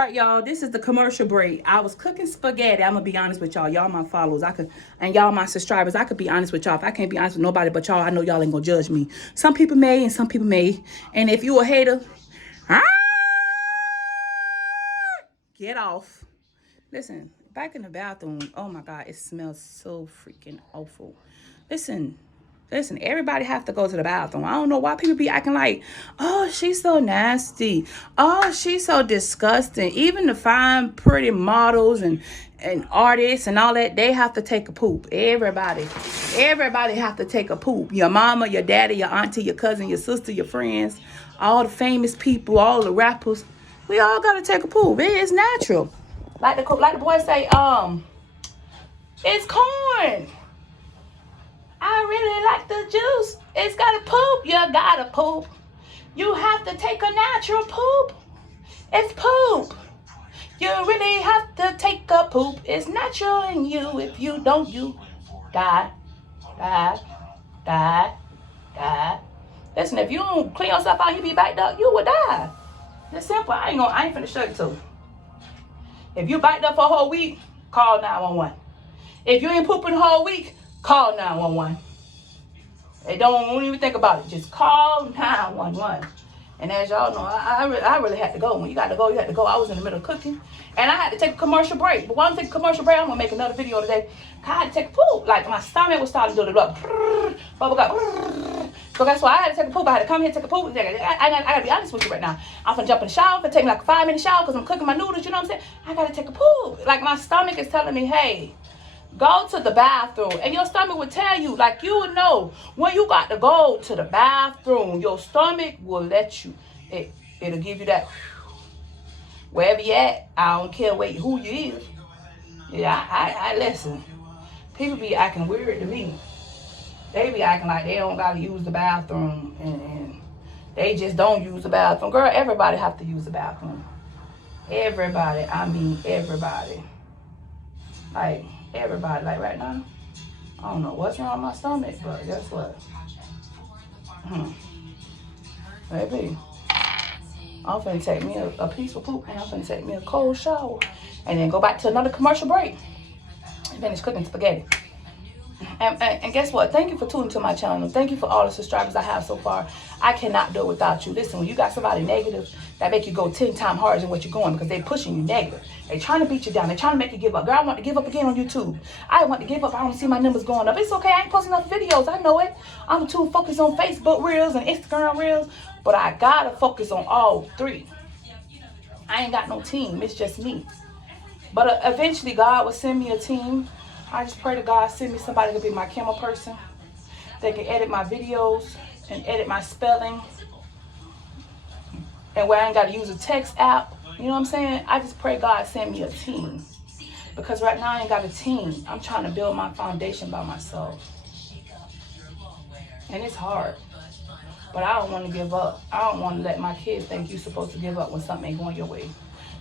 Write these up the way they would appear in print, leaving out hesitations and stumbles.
All right, y'all, this is the commercial break. I was cooking spaghetti. I'm gonna be honest with y'all. Y'all my followers. And y'all my subscribers. I could be honest with y'all. If I can't be honest with nobody but y'all, I know y'all ain't gonna judge me. Some people may and some people may. And if you a hater, ah, get off. Listen, back in the bathroom, oh my God, it smells so freaking awful. Listen, listen, everybody have to go to the bathroom. I don't know why people be acting like, oh, she's so nasty. Oh, she's so disgusting. Even the fine, pretty models and artists and all that, they have to take a poop. Everybody have to take a poop. Your mama, your daddy, your auntie, your cousin, your sister, your friends, all the famous people, all the rappers. We all gotta take a poop. It is natural. Like the boy say, it's corn. I really like the juice. It's gotta poop. You gotta poop. You have to take a natural poop. It's poop. You really have to take a poop. It's natural in you. If you don't, you die, die, die, die. Listen, if you don't clean yourself out, you be backed up, you will die. It's simple. I ain't finna show you to. If you backed up for a whole week, call 911. If you ain't pooping the whole week, call 911. Hey, don't even think about it. Just call 911. And as y'all know, I really had to go. When you got to go, you had to go. I was in the middle of cooking. And I had to take a commercial break. But while I'm taking a commercial break, I'm going to make another video today. I had to take a poop. Like, my stomach was starting to do the bubble gut. So that's why I had to take a poop. I had to come here and take a poop. I got to be honest with you right now. I'm going to jump in the shower. It take me like a 5-minute shower because I'm cooking my noodles. You know what I'm saying? I got to take a poop. Like, my stomach is telling me, hey, go to the bathroom. And your stomach will tell you, like you would know, when you got to go to the bathroom, your stomach will let you. It'll give you that. Wherever you at, I don't care who you is. Yeah, I listen. People be acting weird to me. They be acting like they don't got to use the bathroom. And they just don't use the bathroom. Girl, everybody have to use the bathroom. Everybody. I mean everybody. Like, everybody. Like right now, I don't know what's wrong with my stomach, but guess what? Baby, I'm finna take me a peaceful poop and I'm finna take me a cold shower and then go back to another commercial break and finish cooking spaghetti. And guess what? Thank you for tuning to my channel. Thank you for all the subscribers I have so far. I cannot do it without you. Listen, when you got somebody negative, that make you go 10 times harder than what you're going because they pushing you negative. They trying to beat you down. They trying to make you give up. Girl, I want to give up again on YouTube. I want to give up. I don't see my numbers going up. It's okay. I ain't posting enough videos. I know it. I'm too focused on Facebook Reels and Instagram Reels. But I got to focus on all three. I ain't got no team. It's just me. But eventually, God will send me a team. I just pray to God send me somebody to be my camera person. They can edit my videos and edit my spelling. And where I ain't got to use a text app. You know what I'm saying? I just pray God send me a team. Because right now I ain't got a team. I'm trying to build my foundation by myself. And it's hard. But I don't want to give up. I don't want to let my kids think you're supposed to give up when something ain't going your way.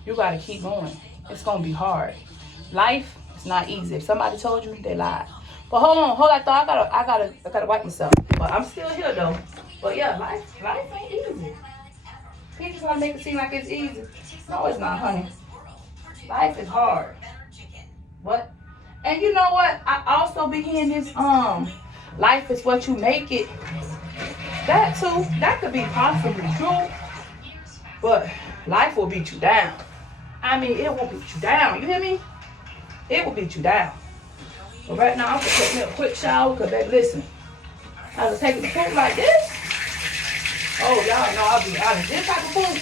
You got to keep going. It's going to be hard. Life is not easy. If somebody told you, they lied. But hold on, thought I gotta wipe myself. But I'm still here though. But yeah, life ain't easy. People just want to make it seem like it's easy. No, it's not, honey. Life is hard. What? And you know what? I also be hearing this life is what you make it. That too, that could be possibly true. But life will beat you down. I mean, it will beat you down. You hear me? It will beat you down. But right now, I'm going to take me a quick shower. Because, baby, listen. I was taking the poop like this. Oh, y'all know I'll be honest. This type of food,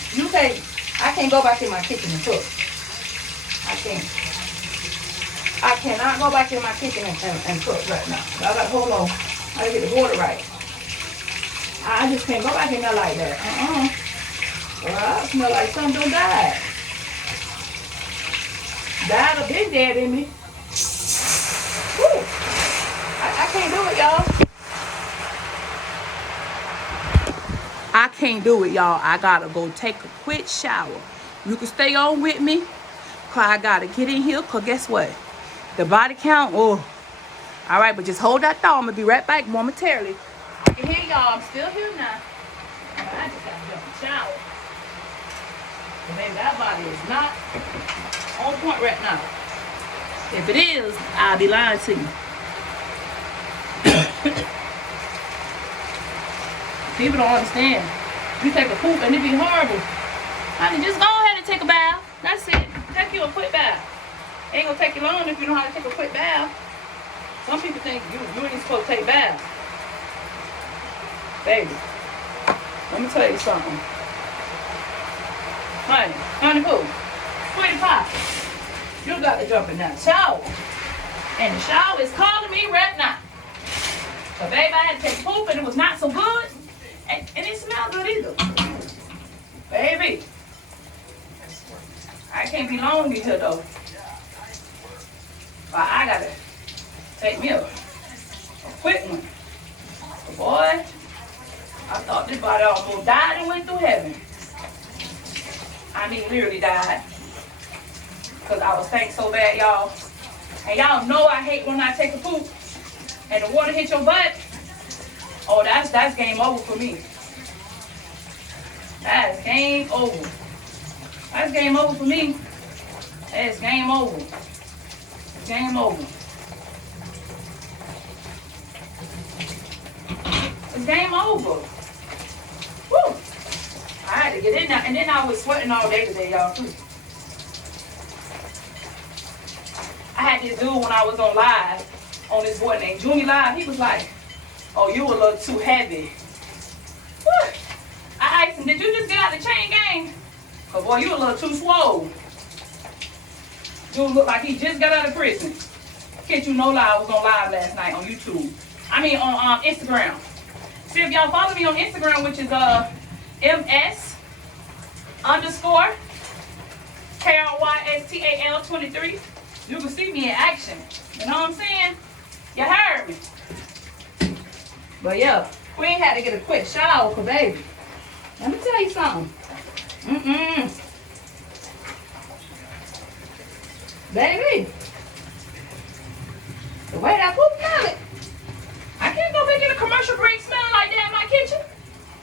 I can't go back in my kitchen and cook. I can't. I cannot go back in my kitchen and cook right now. I got to hold on. I got to get the water right. I just can't go back in there like that. Well, I smell like something done died. Died or been dead in me. Whew. I can't do it, y'all. I can't do it, y'all. I gotta go take a quick shower. You can stay on with me. Cause I gotta get in here. Cause guess what? The body count, oh. All right, but just hold that thought. I'm gonna be right back momentarily. I can hear y'all. I'm still here now. I just gotta jump in the shower. But baby, that body is not on point right now. If it is, I'll be lying to you. People don't understand. You take a poop and it be horrible. I mean, just go ahead and take a bath. That's it. Take you a quick bath. It ain't gonna take you long if you know how to take a quick bath. Some people think you ain't supposed to take baths. Baby, let me tell you something. Honey boo, sweetie pie, you got to jump in that shower. And the shower is calling me right now. But baby, I had to take a poop and it was not so good. And it didn't smell good either. Baby, I can't be long in here though. But I gotta take me a quick one. But boy, I thought this body almost died and went through heaven. I mean, literally died. Because I was stank so bad, y'all. And y'all know I hate when I take a poop and the water hits your butt. Oh, that's game over for me. That's game over. That's game over for me. It's game over. Game over. It's game over. Woo! I had to get in there, and then I was sweating all day today, y'all. I had this dude when I was on live on this boy named Junior Live. He was like, "Oh, you a little too heavy." Woo! I asked him, "Did you just get out of the chain gang?" Cause boy, you a little too swole. Dude looked like he just got out of prison. Kid you no lie, I was on live last night on YouTube. I mean on Instagram. See if y'all follow me on Instagram, which is MS_KRYSTAL23. You can see me in action. You know what I'm saying? You heard me. But yeah, Queen had to get a quick shower for baby. Let me tell you something. Baby, the way that poop smelled, I can't go back in a commercial break smelling like that in my kitchen.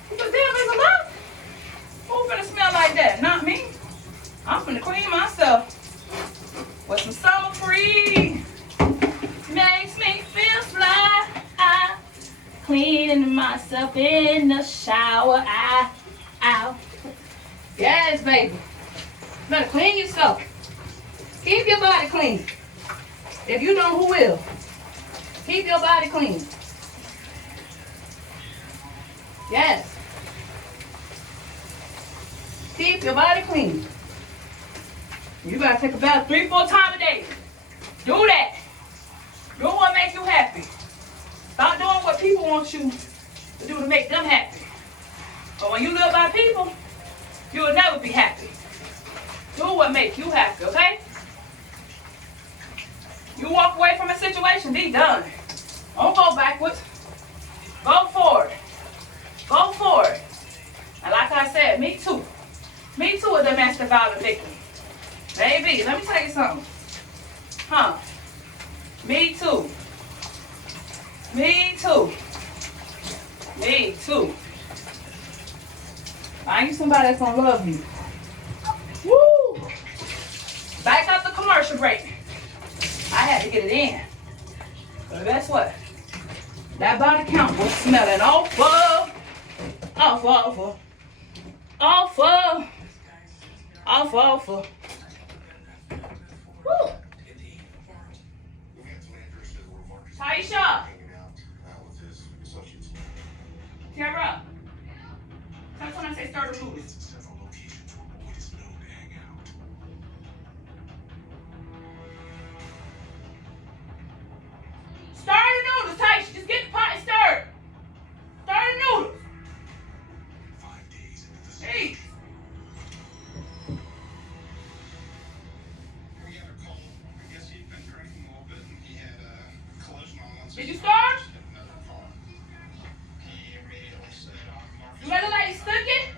Because damn, there's a lot. Who finna smell like that? Not me. I'm finna clean myself with some Summer Free. Makes me feel fly. Cleaning myself in the shower. Ow. Yes, baby. You better clean yourself. Keep your body clean. If you know who will. Keep your body clean. Yes. Keep your body clean. You gotta take a bath 3-4 times a day. Do that. Do what makes you happy. Stop doing what people want you to do to make them happy. But when you live by people, you will never be happy. Do what makes you happy, okay? You walk away from a situation, be done. Don't go backwards. Go forward. Go forward. And like I said, me too. Me too, a domestic violence victim. Baby, let me tell you something. Huh? Me too. Me too. Me too. I need somebody that's gonna love you. Woo! Back up the commercial break. I had to get it in. But guess what? That body count was smelling awful. Woo! Taisha. Tiara. That's when I say start a movie. Stir the noodles, Taisha. Just get the pot and stir it. Stir the noodles. Hey. Did you start? You ready to let it stick it?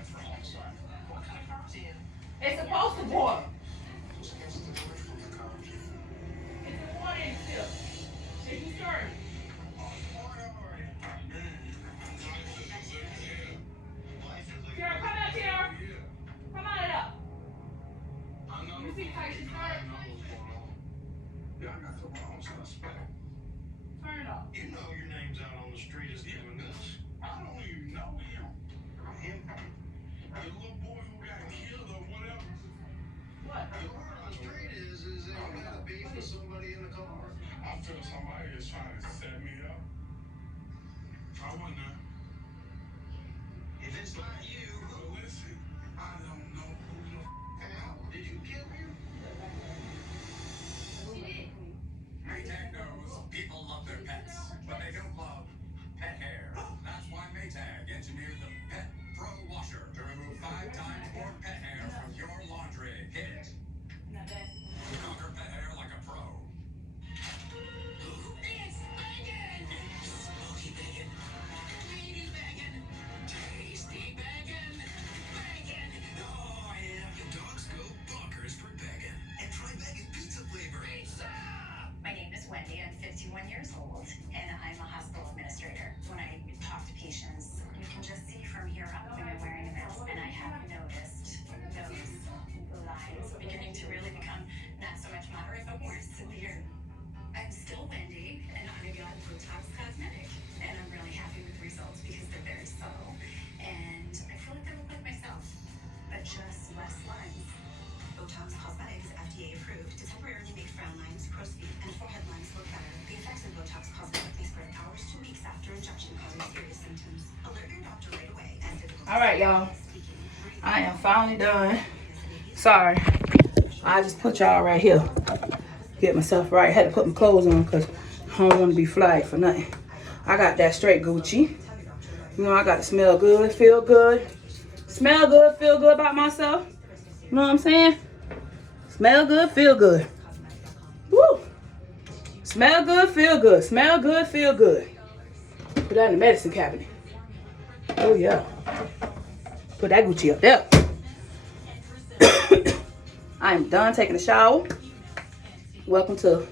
Yeah, I got the wrong suspect. Turn it off. You know your name's out on the street as doing this. I don't even know him. Him? The little boy who got killed or whatever. What? The word on the street is that you got a beef with somebody in the car. I feel somebody is trying to set me up. I wasn't there. If it's not you, well, listen, I don't know who the hell. Did you kill him? Maytag knows people love their pets, but they don't love pet hair. That's why Maytag engineered the Pet Pro Washer to remove 5 times more pet hair from your laundry. Hit it. Conquer pet hair like a pro. It's bacon! Smoky bacon. Meaty bacon. Tasty bacon. Bacon! Oh, yeah. Your dogs go bonkers for bacon. And try bacon pizza flavor. Pizza! My name is Wendy. I'm 51 years old, and I'm a hospital administrator. When I talk to patients, you can just see from here up when you're wearing a mask, and I have noticed those lines beginning to really become not so much moderate, but more severe. I'm still Wendy, and I got Botox Cosmetic, and I'm really happy with the results because they're very subtle, and I feel like I look like myself, but just less lines. Botox Cosmetic is FDA approved to temporarily make frown lines, crow's feet, and forehead lines look better. The effects of Botox Cosmetic may spread hours to weeks after injection, causing serious symptoms. Alert your doctor right away as difficult. All right, y'all. I am finally done. Sorry. I just put y'all right here. Get myself right. Had to put my clothes on because I don't want to be flagged for nothing. I got that straight Gucci. You know, I got to smell good, feel good. Smell good, feel good about myself. You know what I'm saying? Smell good, feel good. Woo! Smell good, feel good. Smell good, feel good. Put that in the medicine cabinet. Oh, yeah. Put that Gucci up there. I'm done taking a shower. Welcome to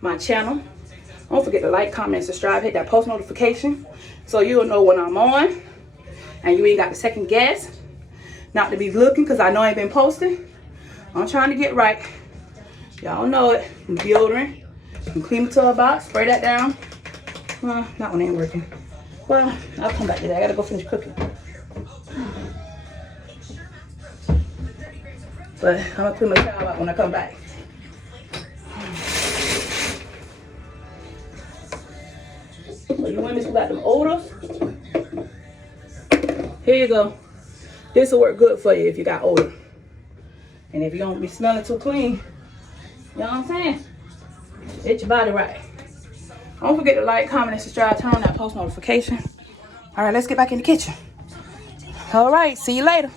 my channel. Don't forget to like, comment, subscribe, hit that post notification so you'll know when I'm on. And you ain't got the second guess not to be looking because I know I ain't been posting. I'm trying to get right. Y'all know it. Deodorant. Clean the tub box. Spray that down. That one ain't working. Well, I'll come back to that. I gotta go finish cooking. But I'm gonna clean my towel out when I come back. So you women who got them odors, here you go. This will work good for you if you got odor. And if you don't be smelling too clean, you know what I'm saying? Get your body right. Don't forget to like, comment, and subscribe. Turn on that post notification. All right, let's get back in the kitchen. All right, see you later.